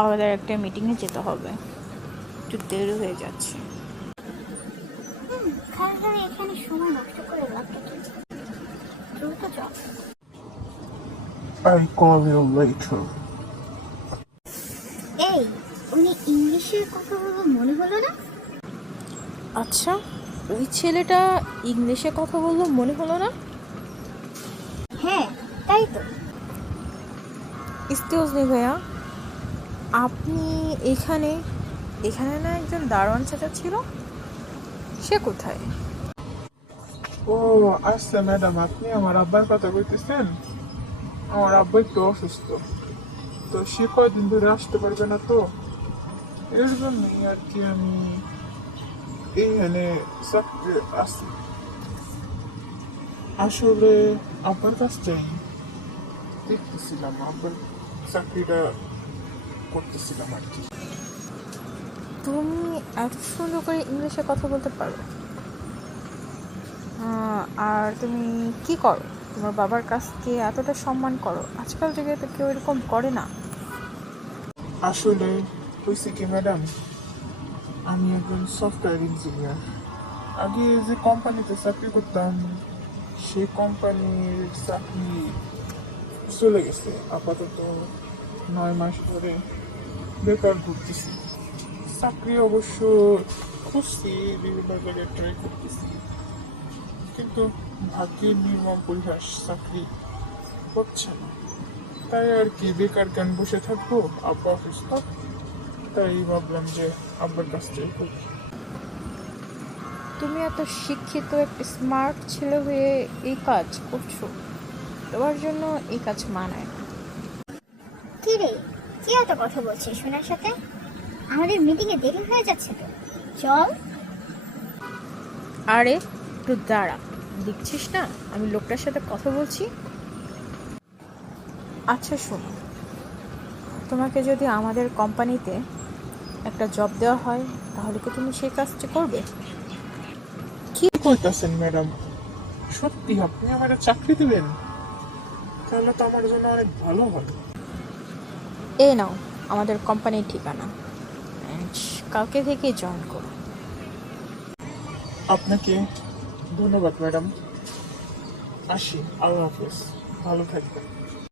আমাদের একটা মিটিংয়ে যেতে হবে, একটু দেরি হয়ে যাচ্ছে। খালি এখানে সময় নষ্ট করে লাভটা কি? দ্রুত চল। I'll call you later. এই, উনি ইংলিশে কথা বলবো মনে হলো না? আচ্ছা, ওই ছেলেটা ইংলিশে কথা বললো মনে হলো না? হ্যাঁ, তাই তো। এক্সকিউজ মি ভাইয়া, আপনি এখানে এখানে না একজন দারোয়ান চাচা ছিল, সে কোথায়? ও আচ্ছা ম্যাডাম, আপনি আমার আব্বার কথা কইতেছেন? আমার আব্বা একটু অসুস্থ, তো সে কয়দিন ধরে আসতে পারবে না, তো এর জন্যই আর কি আমি এইখানে চাকরি আছি। আসলে আব্বার কাছটাই দেখতেছিলাম, আব্বার চাকরিটা করতেছিলাম আর কি। তুমি এত সুন্দর করে ইংলিশে কথা বলতে পারো? আর তুমি কি করো? তোমার বাবার কাছকে এতটা সম্মান করো, আজকাল যুগে তো কেউ এরকম করে না। আসলে হয়েছে কি ম্যাডাম, আমি একজন সফটওয়্যার ইঞ্জিনিয়ার। আগে যে কোম্পানিতে চাকরি করতাম, সেই কোম্পানির চাকরি চলে গেছে। আপাতত 9 মাস ধরে বেকার ঘুরতেছি। চাকরি অবশ্য খুঁজছি, বিভিন্ন জায়গায় ট্রাই করতেছি, কিন্তু ভাগ্যের নির্মম পরিহাস, চাকরি হচ্ছে না। তাই আর কি, বেকার কেন বসে থাকবো, আব্বা অসুস্থ, তাই ভাবলাম যে আব্বার কাছ থেকে করি। তুমি এত শিক্ষিত একটা স্মার্ট ছেলে হয়ে এই কাজ করছো, তোমার জন্য এই কাজ মানায় না। কি রে, কি এত কথা বলছিস শোনার সাথে? আমাদের মিটিংয়ে দেরি হয়ে যাচ্ছে তো, চল। আরে একটু দাঁড়া, দেখছিস না আমি লোকটার সাথে কথা বলছি? আচ্ছা শোনো, তোমাকে যদি আমাদের কোম্পানিতে একটা জব দেওয়া হয়, তাহলে কি তুমি সেই কাজটা করবে? কি কইতাছেন ম্যাডাম? সত্যি আপনি আমার চাকরি দিবেন? তাহলে তো আমার জন্য অনেক ভালো হয়। এই নাও আমাদের কোম্পানির ঠিকানা, and কালকে থেকেই জয়েন করো। আপনাকে ধন্যবাদ ম্যাডাম। আসি, আল্লাহ হাফেজ, ভালো থাকবেন।